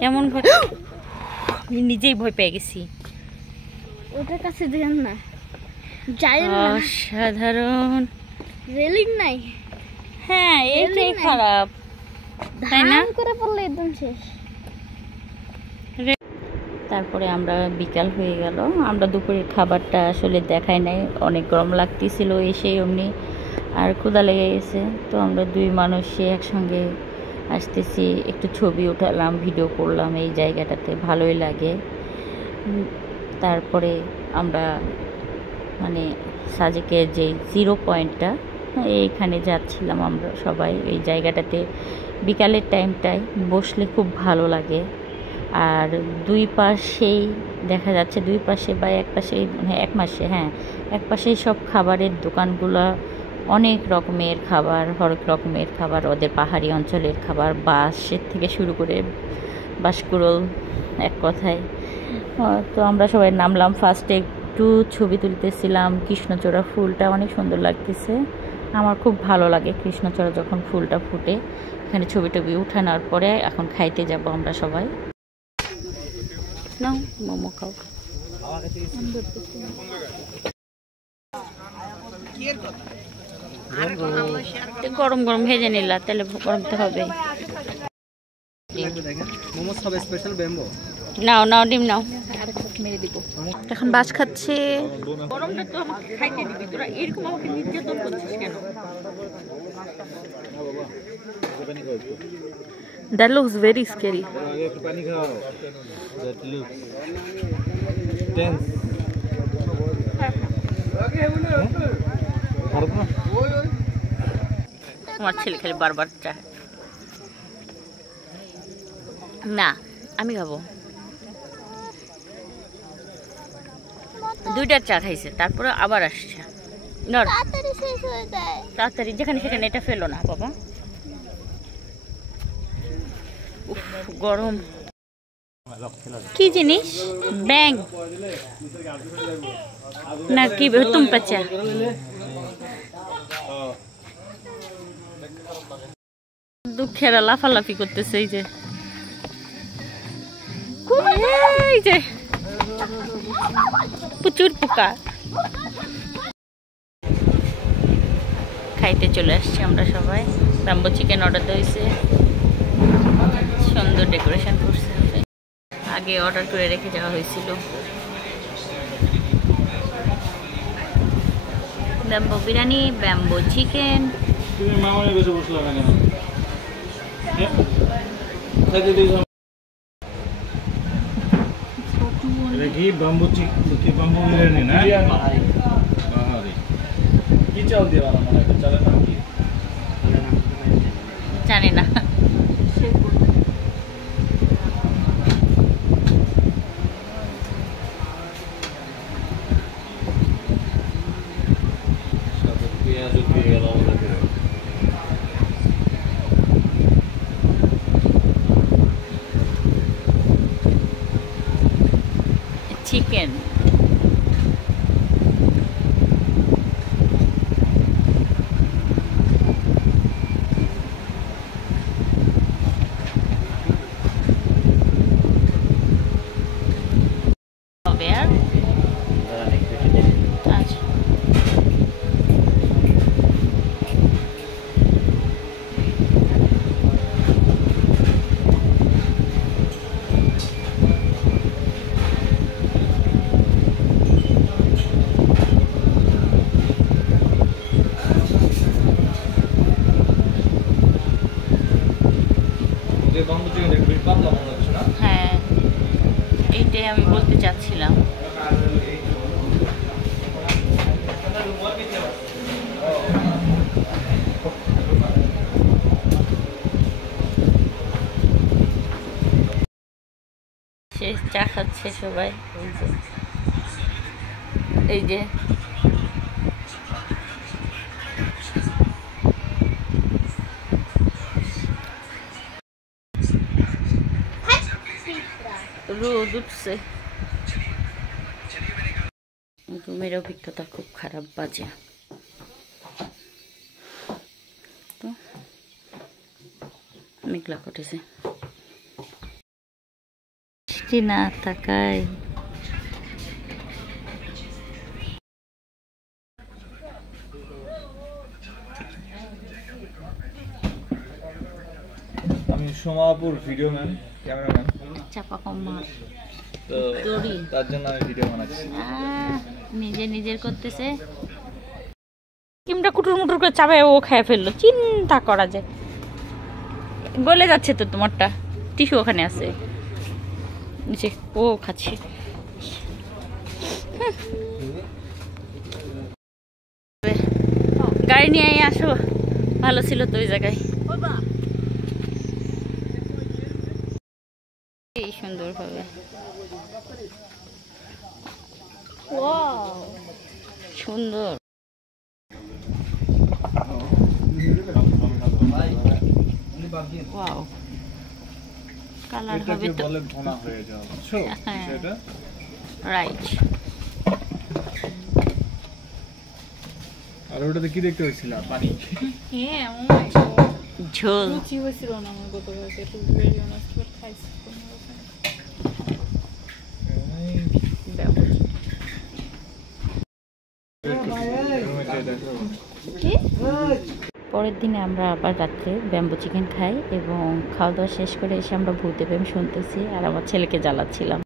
কেমন ভয়, আমি নিজেই ভয় পেয়ে গেছি। ওটার কাছে দেন না, যাই না। অসাধারণ রেলিং নাই। হ্যাঁ, এইটাই খারাপ, তাই না? করে পড়লে একদম শেষ। তারপরে আমরা বিকাল হয়ে গেল, আমরা দুপুরের খাবারটা আসলে দেখাই নাই, অনেক গরম লাগতেছিল এসে অমনি, আর ক্ষুধা লেগে গেছে। তো আমরা দুই মানুষে একসঙ্গে আসতেছি, একটু ছবি উঠালাম, ভিডিও করলাম এই জায়গাটাতে, ভালোই লাগে। তারপরে আমরা মানে সাজেকের যে জিরো পয়েন্টটা, এইখানে যাচ্ছিলাম আমরা সবাই। এই জায়গাটাতে বিকালের টাইমটায় বসলে খুব ভালো লাগে। আর দুই পাশেই দেখা যাচ্ছে, দুই পাশে বা এক পাশেই, এক পাশেই সব খাবারের দোকানগুলো, অনেক রকমের খাবার, হরেক রকমের খাবার, ওদের পাহাড়ি অঞ্চলের খাবার, বাঁশের থেকে শুরু করে বাঁশকুড়োল, এক কথায়। তো আমরা সবাই নামলাম, ফার্স্টে একটু ছবি তুলতেছিলাম। কৃষ্ণচূড়া ফুলটা অনেক সুন্দর লাগতেছে, আমার খুব ভালো লাগে কৃষ্ণচূড়া যখন ফুলটা ফুটে। এখানে ছবি টবি উঠানোর পরে এখন খাইতে যাব আমরা সবাই। নাও মোমো খাও। গরম গরম ভেজে নিলা, তাহলে গরম তো হবে। নাও নাও, ডিম নাও, মেরে দিব। এখন বাস খাচ্ছে। গরমটা তো আমাকে খাইতে দিবি, তোরা এরকম আমাকে নির্যাতন করছিস কেন? That looks very scary. আমার ছেলে খালি বারবার চায়। না, আমি খাবো। দুইটার চা খাইছে, তারপরে আবার আসছে। তাড়াতাড়ি যেখানে সেখানে এটা ফেলো না বাবা। গরম কি জিনিস? ব্যাং না কি তুম পাচ্ছা? দুঃখেরা লাফালাফি করতেছে, এই যে প্রচুর পোকা। খাইতে চলে আসছি আমরা সবাই। ব্যাম্বো চিকেন অর্ডার দিয়েছে, সুন্দর ডেকোরেশন করছে, আগে অর্ডার করে রেখে যাওয়া হয়েছিল। Bamboo biryani, bamboo chicken. জানি না, চিকেন। হ্যাঁ, এইটাই আমি বলতে চাচ্ছিলাম। শেষ চা খাচ্ছে সবাই, এই যে রোদ উঠছে। রুমের অভিজ্ঞতা খুব খারাপ, বাজে। তো মেঘলা কটেছে। মিষ্টি না তাকায়। আমি সোমাপুর ভিডিও ম্যান, ক্যামেরাম্যান, চাপা কম্মার তো তার জন্য আমি ভিডিও বানাচ্ছি। নিজে নিজের করতেছে। কিমটা কুটুর মুটুর করে চাপে ও খেয়ে ফেললো, চিন্তা করা যায়। গলে যাচ্ছে তো তোমারটা, টিস্যু ওখানে আছে নিচে, ও খাচ্ছে। গাড়ি নিয়ে আসো, ভালো ছিল তো ওই জায়গায়। এই সুন্দর ভাবে সুন্দর। ওয়াও, কালার হবে তো বলে ঘোনা হয়ে যাওয়া, বুঝছো বিষয়টা? রাইট। আর ওটাতে কি দেখতে হয়েছিল? পানি। হ্যাঁ ঝোল। রুচি হয়েছিল না আমার গতকালকে, একটু ভেরি অনেস্ট বাট খাইছি পরের দিনে আমরা আবার রাত্রে ব্যাম্বু চিকেন খাই এবং খাওয়া দাওয়া শেষ করে এসে আমরা ভূতের প্রেম শুনতেছি আর আমার ছেলেকে জ্বালাচ্ছিলাম।